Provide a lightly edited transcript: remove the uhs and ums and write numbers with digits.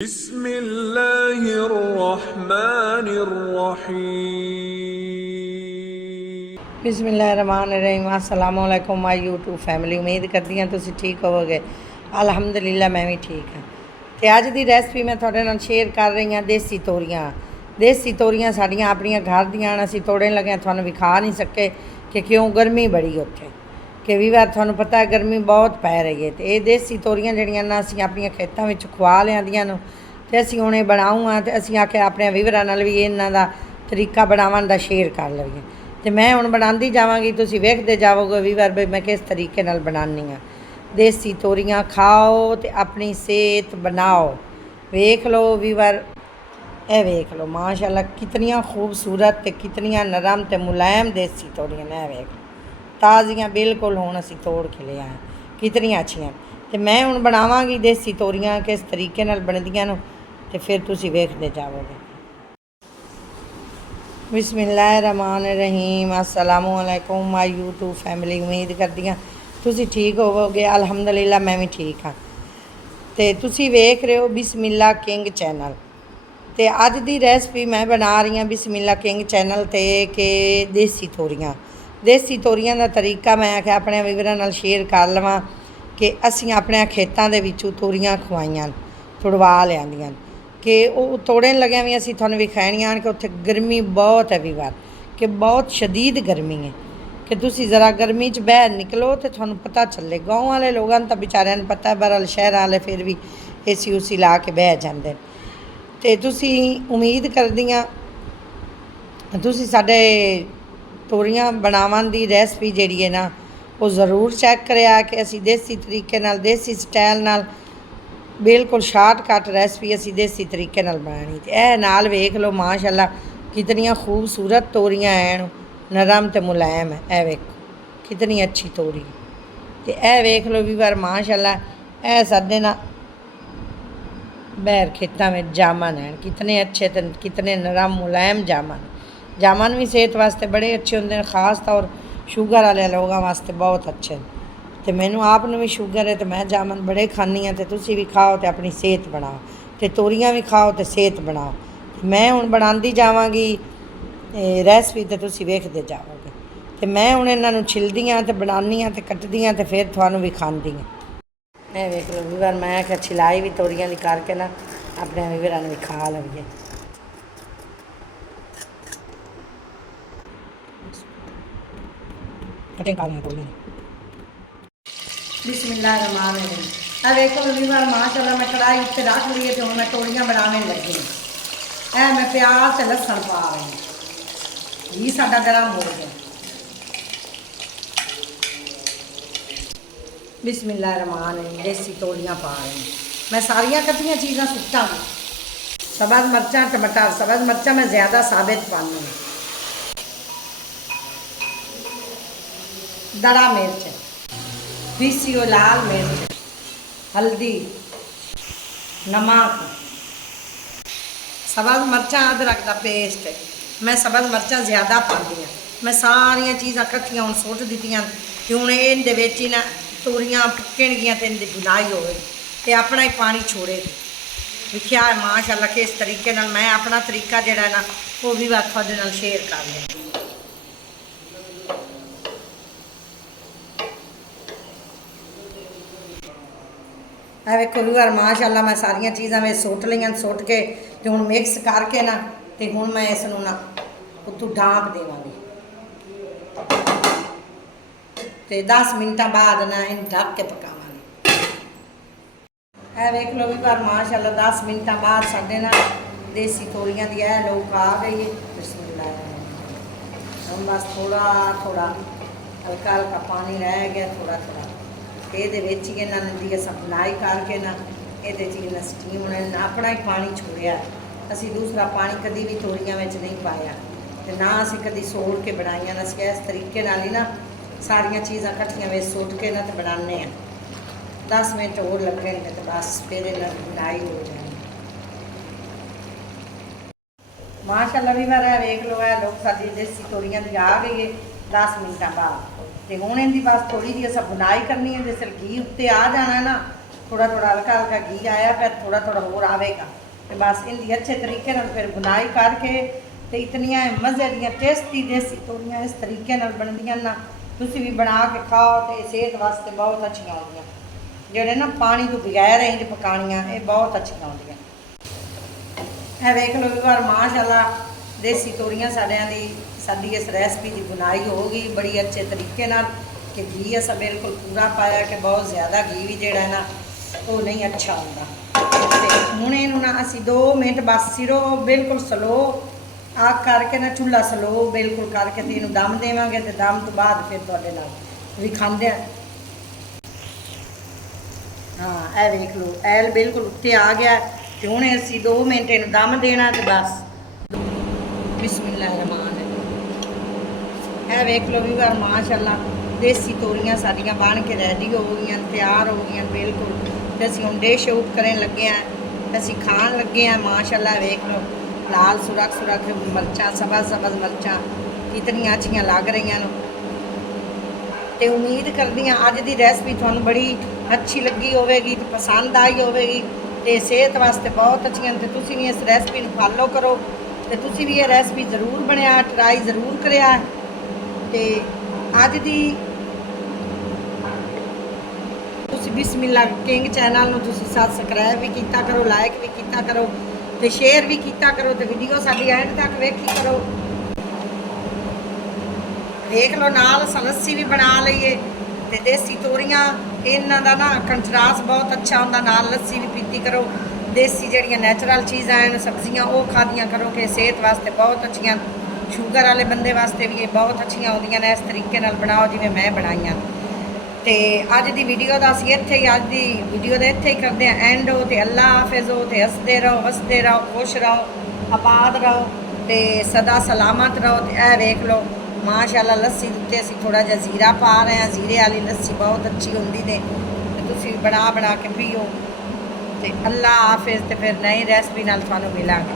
बिस्मिल्लाहिर्रहमानिर्रहीम। बिस्मिल्लाहिर्रहमानिर्रहीम। अस्सलाम वालेकुम माय यूट्यूब फैमिली। उम्मीद करती हैं तुसीं ठीक होवोगे। अल्हम्दुलिल्लाह मैं भी ठीक हाँ। तो अज की रेसिपी मैं तुहाडे नाल शेयर कर रही हाँ देसी तोरियां। देसी तोरियां साड़ियां अपनियां घर दियां असीं तोड़न लगे तुहानूं विखा नहीं सके कि क्यों गर्मी बड़ी उत्थे कि भी वार तुहानूं पता है गर्मी बहुत पै रही है। तो ये देसी तोरियां जिहड़ियां ना असीं अपनियां खेतां विच खुआ लिआंदियां नूं ते असीं हुण बनाऊं हाँ ते असीं आखे अपने वीवरां नाल भी इन्हां दा तरीका बनावन दा शेयर कर लईए। तो मैं हुण बनांदी जावांगी, तुसीं वेखदे जावोगे वीवर भी मैं किस तरीके नाल बनानी हाँ। देसी तोरियां खाओ ते अपनी सेहत बनाओ। वेख लो वीवर, ए वेख लो माशाअल्लाह कितनियां खूबसूरत ते कितनियां नरम ते मुलायम देसी तोरियां ने। वेख ताज़ियां बिल्कुल हुण असीं तोड़ के ले आए, कितनियां अच्छियां। तो मैं हुण बनावांगी देसी तोरियां किस तरीके नाल बनदियां नूं ते फिर तुसीं वेखदे जावोगे। बिस्मिल्लाहिर्रहमानिर्रहीम। अस्सलामु अलैकुम माय यूट्यूब फैमिली। उम्मीद करदी हां तुसीं ठीक होवोगे। अल्हम्दुलिल्लाह मैं भी ठीक हाँ। तो तुसीं वेख रहे हो बिस्मिल्ला किंग चैनल। तो अज की रेसिपी मैं बना रही हाँ बिस्मिल्ला किंग चैनल ते कि देसी तोरियां का तरीका मैं आख्या अपने वीवरां नाल शेयर कर लवां कि असीं अपने खेतों के विचों तोरियां खुआइयां तुड़वा लिआंदियां कि वो तोड़न लग्या भी असीं तुहानूं विखाणियां कि उत्थे गर्मी बहुत है वीवर, कि बहुत शदीद गर्मी है कि तुसीं ज़रा गर्मी च बाहर निकलो तो तुहानूं पता चले। गाँव वाले लोगों तो बेचारिਆਂ पता है, बहरहाल शहर वाले फिर भी एसी उसी ला के बह जाते। तो तुसीं उम्मीद करदी हां तुसीं साडे तोरियां बनावन की रेसिपी जिहड़ी है ना वो ज़रूर चैक करिया कि असीं देसी तरीके नाल देसी स्टाइल नाल बिल्कुल शार्टकट रेसिपी असीं देसी तरीके नाल बनानी। ते ए नाल वेख लो माशाअल्लाह कितनियां खूबसूरत तोरियां हैं, नरम ते मुलायम है। ए वेखो कितनी अच्छी तोरी। ते ए वेख लो वीवर माशाअल्लाह ए साडे ना बहर खेतों में जामन हैं, कितने अच्छे ते कितने नरम मुलायम जामन। जामन भी सेहत वास्ते बड़े अच्छे होंगे हैं, खास तौर शुगर वाले लोगों वास्ते बहुत अच्छे हैं। तो मैनू आप भी शुगर है तो मैं जामन बड़े खानी हाँ। तो तुसीं भी खाओ तो अपनी सेहत बनाओ, तो तोरियां भी खाओ तो सेहत बनाओ। मैं हुण बनांदी जावांगी रेसिपी तो तुसीं वेखदे जाओगे। तो मैं हुण इन्हां नूं छिलदी हाँ ते बनानी हाँ ते कट्टदी हाँ ते फिर तुहानूं विखांदी हाँ। मैं वेख लो वीवर मैं आख्या छिलाई भी तोरियां दी करके ना अपने वीवरां नूं विखा लईए। बिस्मिल्लाहिर्रहमानिर्रहीम। देखो वीवर माशाअल्लाह मैं कढ़ाई उत्ते रख ली है तो हुण मैं तोरियां बनाने लगी। ए मैं प्याज ते लहसुन पा रही हूँ, घी साडा गर्म हो गया। बिस्मिल्लाहिर्रहमानिर्रहीम। देसी तोरियां पा रही हूँ मैं, सारियां कट्टियां चीज़ां सुट्टांगी। सब्ज़ मिर्चां टमाटर, सब्ज़ मिर्चां मैं ज़्यादा साबित पानी हूँ, दड़ा मिर्च, पीसी हुई लाल मिर्च, हल्दी, नमक, सब्ज़ मिर्चां अदरक का पेस्ट। मैं सब्ज़ मिर्चां ज़्यादा पाती हूँ। मैं सारिया चीज़ां कट्ठियां हुण सुट दित्तियां कि हुण इहदे विच ही ना तोरियां पकणगियां ते इहदी बुनाई होवेगी ते अपना ही पानी छोड़ेगी। लिखिया है माशाअल्लाह किस तरीके नाल मैं अपना तरीका जिहड़ा है ना वो भी बात तुहाडे नाल शेयर कर लिया। वेखो वीवर माशाअल्लाह मैं सारिया चीज़ां में सुट लियां, सुट के तो हुण मिक्स करके ना तो हुण मैं इसनूं ना उत्तों ढाँप देवांगी तो 10 मिनटां बाद ना इन ढक के पकावांगी। वेख लो वीवर माशाअल्लाह 10 मिनटां बाद साडे ना देसी तोरियां दी लौक आ गई है। बिस्मिल्लाह हम बस थोड़ा थोड़ा हल्का हल्का पानी रह गया, थोड़ा थोड़ा ये इन्होंने अस बुनाई करके ना ये स्टीम ने अपना ही पानी छोड़िया। असी दूसरा पानी कभी भी तोरियां में नहीं पाया तो ना असी कभी सोड़ के बनाइया ना। असी इस तरीके नाल ही ना सारिया चीज़ां कट्ठियां में सुट के ना तो बनाने हैं। 10 मिनट और लगेंगे तो बस फिर बुनाई हो जाएगी। माशाअल्लाह भी मैं वेख लो है लोग साडी देसी तोरियां दी आ गई है 10 मिनटां बाद। तो हुण इहदी बस थोड़ी जी असां बुनाई करनी है, जिस घी उत्ते आ जाना ना ਥੋੜਾ ਥੋੜਾ ਹਲਕਾ ਹਲਕਾ ਘੀ ਆਇਆ, ਫਿਰ ਥੋੜਾ ਥੋੜਾ ਹੋਰ ਆਵੇਗਾ ਤੇ ਬਸ ਇਹਦੀ ਅੱਛੇ ਤਰੀਕੇ ਨਾਲ ਫਿਰ ਬੁਨਾਈ ਕਰਕੇ ਤੇ ਇਤਨੀਆਂ ਮਜ਼ੇ ਦੀਆਂ ਟੇਸਟੀ ਦੇਸੀ ਤੋਰੀਆਂ ਇਸ ਤਰੀਕੇ ਨਾਲ ਬਣਦੀਆਂ ਨਾ, ਤੁਸੀਂ ਵੀ ਬਣਾ ਕੇ ਖਾਓ ਤੇ ਸਿਹਤ ਵਾਸਤੇ ਬਹੁਤ ਅੱਛੀਆਂ ਹੁੰਦੀਆਂ। ਜਿਹੜੇ ਨਾ ਪਾਣੀ ਤੋਂ ਬਗੈਰ ਇੰਜ ਪਕਾਣੀਆਂ, ਇਹ ਬਹੁਤ ਅੱਛੀਆਂ ਹੁੰਦੀਆਂ। ਇਹ ਵੇਖ ਲਓ ਵੀ ਵਾਰ ਮਾਸ਼ਾਅੱਲਾ ਦੇਸੀ ਤੋਰੀਆਂ ਸਾਡੀ ਇਸ ਰੈਸਪੀ ਦੀ ਬੁਨਾਈ ਹੋ ਗਈ ਬੜੀ ਅੱਛੇ ਤਰੀਕੇ ਨਾਲ ਕਿ ਘੀ ਅਸਾਂ ਬਿਲਕੁਲ ਪੂਰਾ ਪਾਇਆ ਕਿ ਬਹੁਤ ਜ਼ਿਆਦਾ ਘੀ ਵੀ ਜਿਹੜਾ ਨਾ ਉਹ ਨਹੀਂ ਅੱਛਾ ਹੁੰਦਾ। ਤੇ ਹੁਣ ਇਹਨੂੰ ਨਾ ਅਸੀਂ 2 ਮਿੰਟ ਬਸ ਸਿਰੋਂ ਬਿਲਕੁਲ ਸਲੋ ਆਗ ਕਰਕੇ ਨਾ, ਚੁੱਲ੍ਹਾ ਸਲੋ ਬਿਲਕੁਲ ਕਰਕੇ ਤੇ ਇਹਨੂੰ ਦਮ ਦੇਵਾਂਗੇ ਤੇ ਦਮ ਤੋਂ ਬਾਅਦ ਫਿਰ ਤੁਹਾਡੇ ਨਾਲ ਵੀ ਖਾਂਦੇ ਆ। ਹਾਂ ਇਹ ਵੇਖ ਲਓ ਐਲ ਬਿਲਕੁਲ ਉੱਤੇ ਆ ਗਿਆ ਤੇ ਹੁਣ ਅਸੀਂ 2 ਮਿੰਟ ਇਹਨੂੰ ਦਮ ਦੇਣਾ ਤੇ ਬਸ ਬਿਸਮਿਲ੍ਲਾਹਿਰ ਰਹਿਮਾਨ ਰਹੀਮ। ਇਹ ਵੇਖ ਲਓ ਵੀ ਵਾਰ ਮਾਸ਼ਾਅੱਲਾ ਦੇਸੀ ਤੋਰੀਆਂ ਸਾਡੀਆਂ ਬਣ ਕੇ ਰੈਡੀ ਹੋ ਗਈਆਂ, ਤਿਆਰ ਹੋ ਗਈਆਂ ਬਿਲਕੁਲ। ਤੇ ਅਸੀਂ ਹੁਣ ਡਿਸ਼ ਆਊਟ ਕਰਨ ਲੱਗੇ ਆਂ, ਅਸੀਂ ਖਾਣ ਲੱਗੇ ਆਂ। ਮਾਸ਼ਾਅੱਲਾ ਵੇਖ ਲਓ ਲਾਲ ਸੁਰਖ ਮਿਰਚਾਂ, ਸਬਜ਼ ਮਿਰਚਾਂ ਕਿਤਨੀਆਂ ਅੱਛੀਆਂ ਲੱਗ ਰਹੀਆਂ ਨੇ। ਤੇ ਉਮੀਦ ਕਰਦੀ ਹਾਂ ਅੱਜ ਦੀ ਰੈਸਪੀ ਤੁਹਾਨੂੰ ਬੜੀ ਅੱਛੀ ਲੱਗੀ ਹੋਵੇਗੀ ਤੇ ਪਸੰਦ ਆਈ ਹੋਵੇਗੀ ਤੇ ਸਿਹਤ ਵਾਸਤੇ ਬਹੁਤ ਅੱਛੀਆਂ ਤੇ ਤੁਸੀਂ ਵੀ ਇਸ ਰੈਸਪੀ ਨੂੰ ਫਾਲੋ ਕਰੋ ਤੇ ਤੁਸੀਂ ਵੀ ਇਹ ਰੈਸਪੀ ਜ਼ਰੂਰ ਬਣਿਆ ਟਰਾਈ ਜ਼ਰੂਰ ਕਰਿਆ। ਤੇ ਅੱਜ ਦੀ ਤੁਸੀਂ ਬਿਸਮਿਲ੍ਲਾ ਕਿੰਗ ਚੈਨਲ ਨੂੰ ਤੁਸੀਂ ਸਬਸਕ੍ਰਾਈਬ ਵੀ ਕੀਤਾ ਕਰੋ, ਲਾਈਕ ਵੀ ਕੀਤਾ ਕਰੋ ਤੇ ਸ਼ੇਅਰ ਵੀ ਕੀਤਾ ਕਰੋ ਤੇ ਵੀਡੀਓ ਸਾਡੀ ਐਂਡ ਤੱਕ ਵੇਖੀ ਕਰੋ। ਵੇਖ ਲਓ ਨਾਲ ਅਸੀਂ ਲੱਸੀ ਵੀ ਬਣਾ ਲਈਏ ਤੇ ਦੇਸੀ ਤੋਰੀਆਂ ਇਹਨਾਂ ਦਾ ਨਾ ਕੰਟਰਾਸਟ ਬਹੁਤ ਅੱਛਾ ਹੁੰਦਾ, ਨਾਲ ਲੱਸੀ ਵੀ ਪੀਤੀ ਕਰੋ। ਦੇਸੀ ਜਿਹੜੀਆਂ ਨੈਚੁਰਲ ਚੀਜ਼ਾਂ ਹਨ ਸਬਜ਼ੀਆਂ ਉਹ ਖਾਦੀਆਂ ਕਰੋ ਕਿ ਸਿਹਤ ਵਾਸਤੇ ਬਹੁਤ ਅੱਛੀਆਂ, ਸ਼ੂਗਰ ਵਾਲੇ ਬੰਦੇ ਵਾਸਤੇ ਵੀ ਇਹ ਬਹੁਤ ਅੱਛੀਆਂ ਹੁੰਦੀਆਂ ਨੇ। ਇਸ ਤਰੀਕੇ ਨਾਲ ਬਣਾਓ ਜਿਵੇਂ ਮੈਂ ਬਣਾਈਆਂ। ਤੇ ਅੱਜ ਦੀ ਵੀਡੀਓ ਦਾ ਅਸੀਂ ਇੱਥੇ ਹੀ ਕਰਦੇ ਹਾਂ ਐਂਡ ਹੋ ਤੇ ਅੱਲਾ ਹਾਫਿਜ਼ ਹੋ ਤੇ ਹੱਸਦੇ ਰਹੋ ਵਸਦੇ ਰਹੋ, ਖੁਸ਼ ਰਹੋ, ਆਬਾਦ ਰਹੋ ਤੇ ਸਦਾ ਸਲਾਮਤ ਰਹੋ। ਤੇ ਇਹ ਵੇਖ ਲਓ ਮਾਸ਼ਾਅੱਲਾ ਲੱਸੀ ਦੇ ਉੱਤੇ ਅਸੀਂ ਥੋੜਾ ਜਿਹਾ ਜ਼ੀਰਾ ਪਾ ਰਹੇ ਹਾਂ। ਜ਼ੀਰੇ ਵਾਲੀ ਲੱਸੀ ਬਹੁਤ ਅੱਛੀ ਹੁੰਦੀ ਨੇ ਤੇ ਤੁਸੀਂ ਬਣਾ ਕੇ ਪੀਓ। ਤੇ ਅੱਲਾ ਹਾਫਿਜ਼ ਤੇ ਫਿਰ ਨਈ ਰੈਸਪੀ ਨਾਲ ਤੁਹਾਨੂੰ ਮਿਲਾਂਗੇ।